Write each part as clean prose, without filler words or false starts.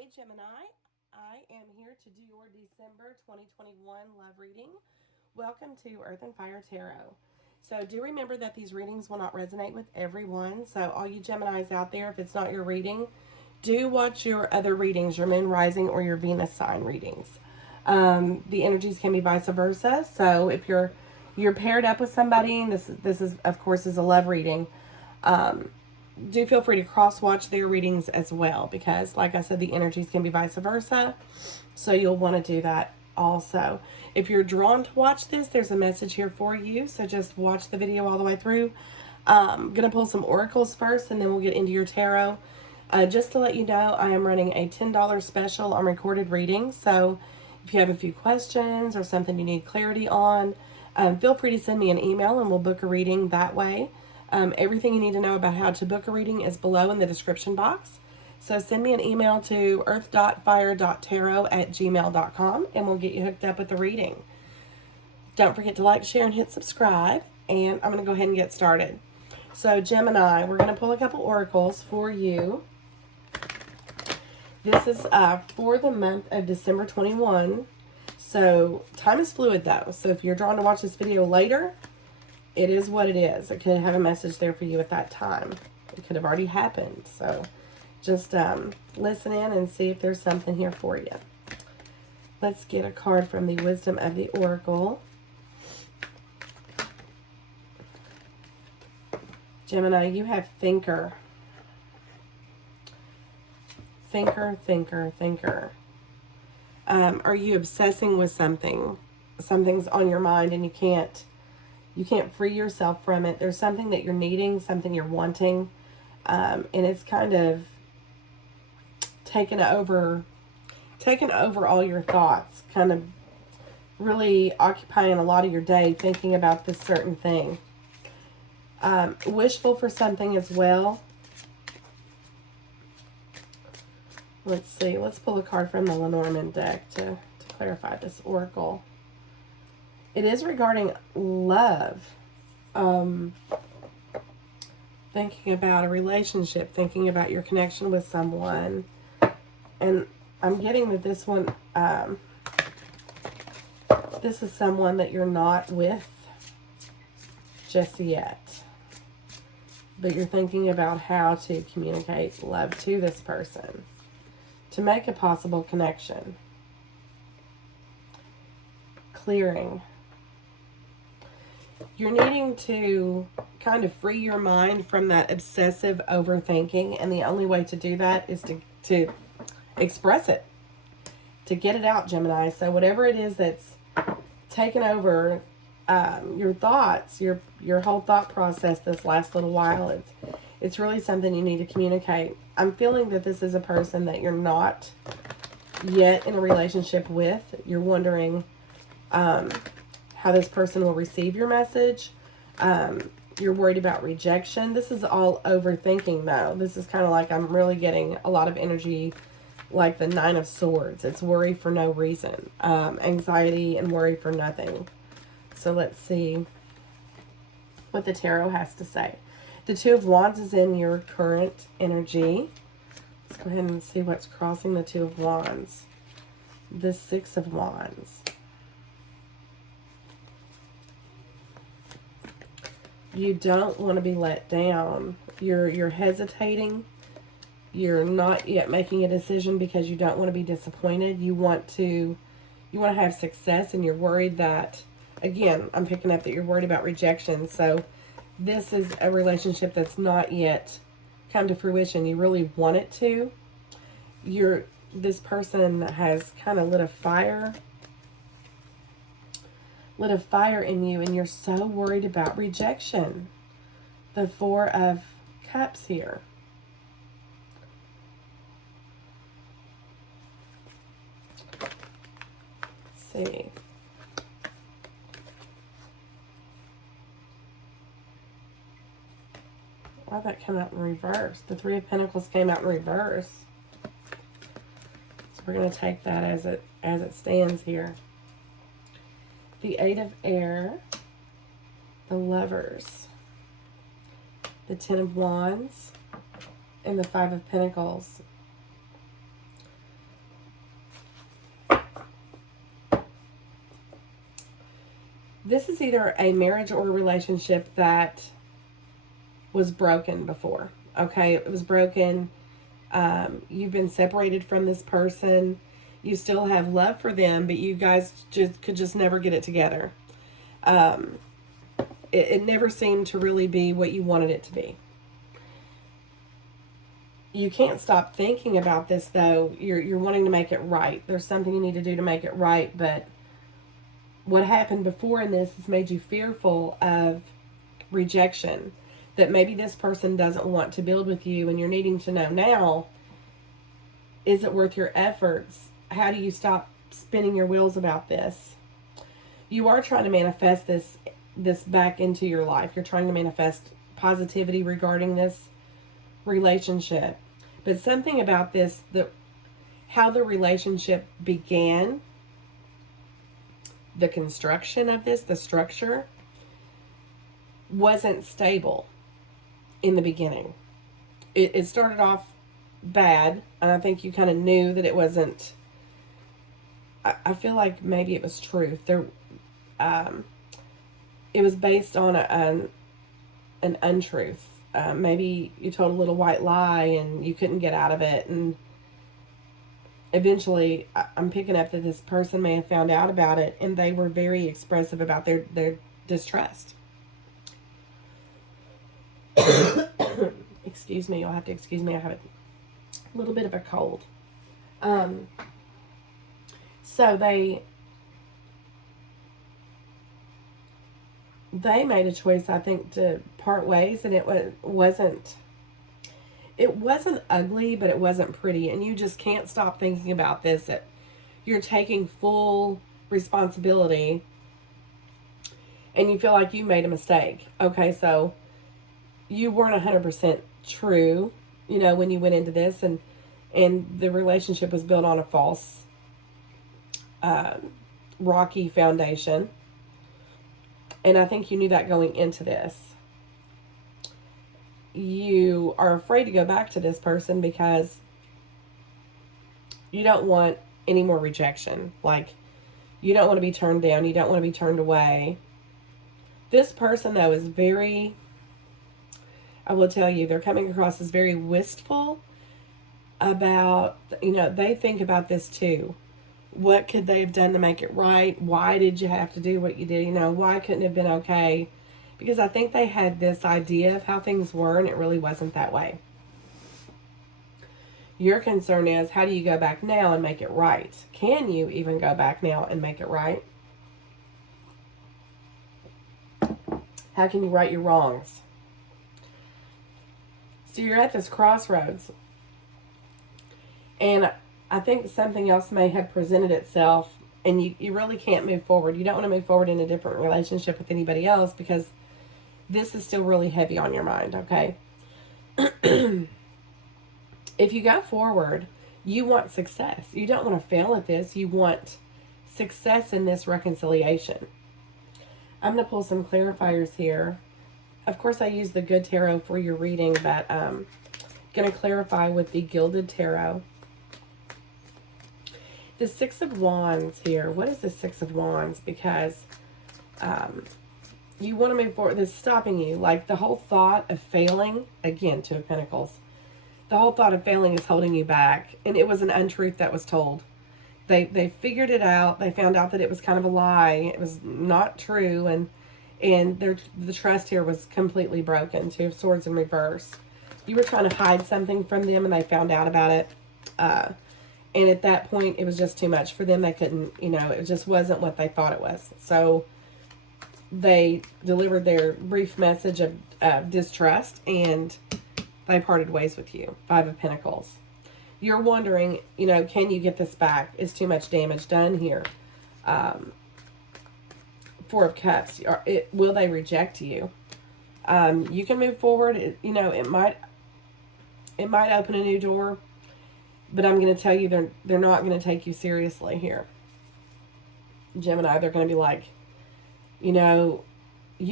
Hey Gemini, I am here to do your December 2021 love reading. Welcome to Earth and Fire Tarot. So do remember that these readings will not resonate with everyone. So all you Geminis out there, if it's not your reading, do watch your other readings, your moon rising or your Venus sign readings. The energies can be vice versa. So if you're paired up with somebody, and this is of course is a love reading. Do feel free to cross watch their readings as well, because like I said, the energies can be vice versa, so you'll want to do that also. If you're drawn to watch this, there's a message here for you, so just watch the video all the way through. I'm gonna pull some oracles first, and then we'll get into your tarot. Just to let you know, I am running a $10 special on recorded readings, so if you have a few questions or something you need clarity on, feel free to send me an email and we'll book a reading that way. Everything you need to know about how to book a reading is below in the description box. So send me an email to earth.fire.tarot@gmail.com and we'll get you hooked up with a reading. Don't forget to like, share, and hit subscribe. And I'm going to go ahead and get started. So Gemini, we're going to pull a couple oracles for you. This is for the month of December 21. So time is fluid though. So if you're drawn to watch this video later, it is what it is. It could have a message there for you at that time. It could have already happened. So just listen in and see if there's something here for you. Let's get a card from the Wisdom of the Oracle. Gemini, you have thinker. Thinker, thinker, thinker. Are you obsessing with something? Something's on your mind and you can't free yourself from it. There's something that you're needing, something you're wanting, and it's kind of taken over all your thoughts, kind of really occupying a lot of your day thinking about this certain thing. Wishful for something as well. Let's see. Let's pull a card from the Lenormand deck to clarify this oracle. It is regarding love. Thinking about a relationship, thinking about your connection with someone. And I'm getting that this one, this is someone that you're not with just yet. But you're thinking about how to communicate love to this person to make a possible connection. Clearing. You're needing to kind of free your mind from that obsessive overthinking, and the only way to do that is to express it, to get it out, Gemini. So whatever it is that's taken over your thoughts, your whole thought process this last little while, it's really something you need to communicate. I'm feeling that this is a person that you're not yet in a relationship with. You're wondering how this person will receive your message. You're worried about rejection. This is all overthinking though. This is kind of like, I'm really getting a lot of energy like the Nine of Swords. It's worry for no reason. Anxiety and worry for nothing. So let's see what the tarot has to say. The Two of Wands is in your current energy. Let's go ahead and see what's crossing the Two of Wands. The Six of Wands. You don't want to be let down. You're hesitating. You're not yet making a decision because you don't want to be disappointed. You want to have success, and you're worried that, again, I'm picking up that you're worried about rejection. So this is a relationship that's not yet come to fruition. You really want it to. This person has kind of lit a fire in you, and you're so worried about rejection. The Four of Cups here. Let's see. Why'd that come out in reverse? The Three of Pentacles came out in reverse. So we're going to take that as it stands here. The Eight of Air, the Lovers, the Ten of Wands, and the Five of Pentacles. this is either a marriage or a relationship that was broken before. Okay, it was broken. You've been separated from this person. You still have love for them, but you guys could just never get it together. It never seemed to really be what you wanted it to be. You can't stop thinking about this, though. You're wanting to make it right. There's something you need to do to make it right, but what happened before in this has made you fearful of rejection, that maybe this person doesn't want to build with you, and you're needing to know now, is it worth your efforts? How do you stop spinning your wheels about this? You are trying to manifest this back into your life. You're trying to manifest positivity regarding this relationship. But something about this, how the relationship began, the construction of this, the structure, wasn't stable in the beginning. It started off bad, and I think you kind of knew that it wasn't. I feel like maybe it was truth. It was based on an untruth. Maybe you told a little white lie and you couldn't get out of it, and eventually I'm picking up that this person may have found out about it, and they were very expressive about their distrust. Excuse me, you'll have to excuse me, I have a little bit of a cold. So they made a choice, I think, to part ways, and it wasn't ugly, but it wasn't pretty, and you just can't stop thinking about this, that you're taking full responsibility and you feel like you made a mistake. Okay, so you weren't 100% true, when you went into this, and the relationship was built on a false, rocky foundation. And I think you knew that going into this. You are afraid to go back to this person because you don't want any more rejection. Like, you don't want to be turned down. You don't want to be turned away. This person, though, is very, I will tell you, they're coming across as very wistful about, they think about this too. What could they have done to make it right? Why did you have to do what you did? Why couldn't it have been okay? Because I think they had this idea of how things were, and it really wasn't that way. Your concern is, how do you go back now and make it right? Can you even go back now and make it right? How can you right your wrongs? So you're at this crossroads. And I think something else may have presented itself, and you really can't move forward. You don't want to move forward in a different relationship with anybody else because this is still really heavy on your mind, okay? If you go forward, you want success. You don't want to fail at this. You want success in this reconciliation. I'm going to pull some clarifiers here. Of course, I use the Good Tarot for your reading, but I'm going to clarify with the Gilded Tarot. The Six of Wands here. What is the Six of Wands? Because you want to move forward. This is stopping you. Like, the whole thought of failing, again, Two of Pentacles. The whole thought of failing is holding you back. And it was an untruth that was told. They figured it out. They found out that it was kind of a lie. It was not true. And the trust here was completely broken. Two of Swords in reverse. You were trying to hide something from them, and they found out about it. And at that point, it was just too much for them. They couldn't, it just wasn't what they thought it was. So they delivered their brief message of distrust, and they parted ways with you. Five of Pentacles. You're wondering, can you get this back? Is too much damage done here? Four of Cups. Will they reject you? You can move forward. It might open a new door. But I'm going to tell you, they're not going to take you seriously here. Gemini, they're going to be like, you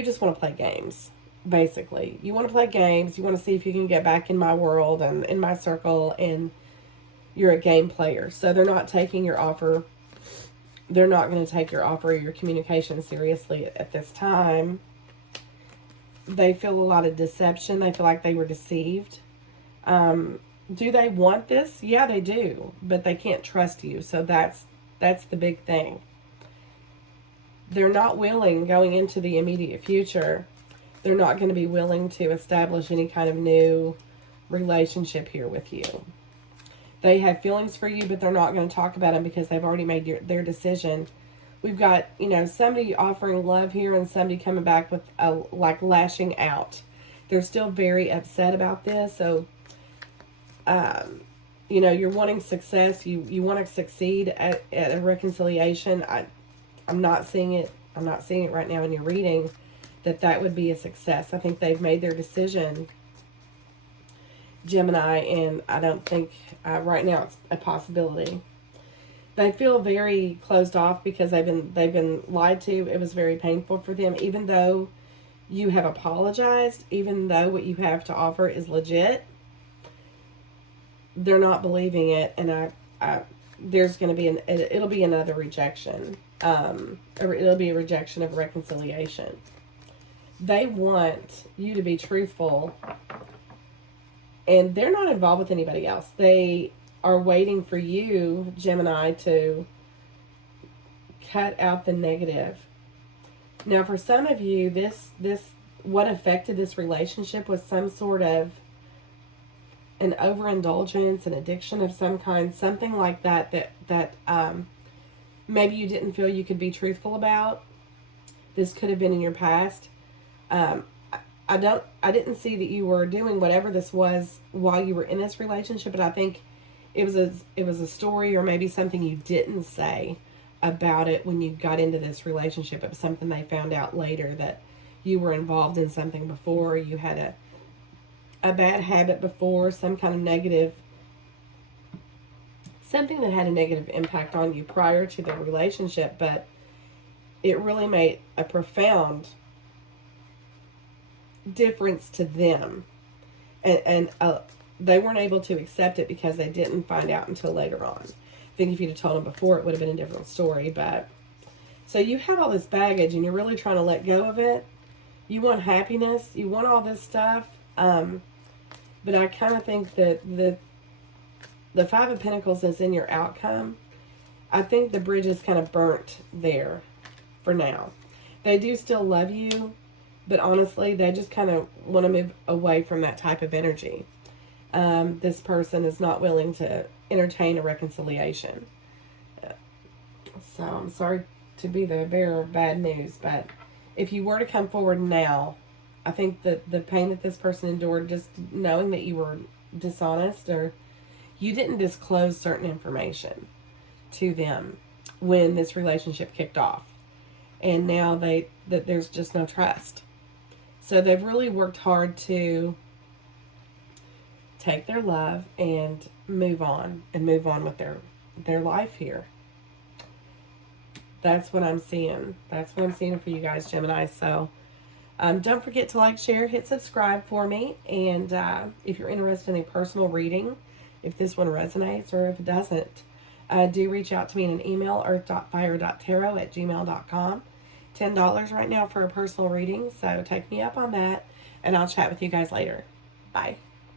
just want to play games, basically. You want to play games. You want to see if you can get back in my world and in my circle, and you're a game player. So they're not taking your offer they're not going to take your offer or your communication seriously at this time. They feel a lot of deception. They feel like they were deceived. Do they want this? Yeah, they do, but they can't trust you. So that's the big thing. They're not willing, going into the immediate future, they're not going to be willing to establish any kind of new relationship here with you. They have feelings for you, but they're not going to talk about them because they've already made their decision. We've got, somebody offering love here and somebody coming back with like lashing out. They're still very upset about this. So, you're wanting success. You want to succeed at a reconciliation. I'm not seeing it. I'm not seeing it right now in your reading that would be a success. I think they've made their decision, Gemini, and I don't think right now it's a possibility. They feel very closed off because they've been lied to. It was very painful for them, even though you have apologized, even though what you have to offer is legit. They're not believing it, and there's going to be it'll be another rejection. It'll be a rejection of reconciliation. They want you to be truthful, and they're not involved with anybody else. They are waiting for you, Gemini, to cut out the negative. Now, for some of you, this what affected this relationship was some sort of an overindulgence, an addiction of some kind, something like that maybe you didn't feel you could be truthful about. This could have been in your past. I didn't see that you were doing whatever this was while you were in this relationship, but I think it was a story or maybe something you didn't say about it when you got into this relationship. It was something they found out later, that you were involved in something before, you had a bad habit before, some kind of negative, something that had a negative impact on you prior to the relationship, but it really made a profound difference to them. And they weren't able to accept it because they didn't find out until later on. I think if you'd have told them before, it would have been a different story. But so you have all this baggage and you're really trying to let go of it. You want happiness. You want all this stuff. But I kind of think that the Five of Pentacles is in your outcome. I think the bridge is kind of burnt there for now. They do still love you, but honestly, they just kind of want to move away from that type of energy. This person is not willing to entertain a reconciliation. So I'm sorry to be the bearer of bad news, but if you were to come forward now, I think that the pain that this person endured, just knowing that you were dishonest or you didn't disclose certain information to them when this relationship kicked off. And now that there's just no trust. So they've really worked hard to take their love and move on with their life here. That's what I'm seeing. That's what I'm seeing for you guys, Gemini. So don't forget to like, share, hit subscribe for me. And if you're interested in a personal reading, if this one resonates or if it doesn't, do reach out to me in an email, earth.fire.tarot@gmail.com. $10 right now for a personal reading. So take me up on that, and I'll chat with you guys later. Bye.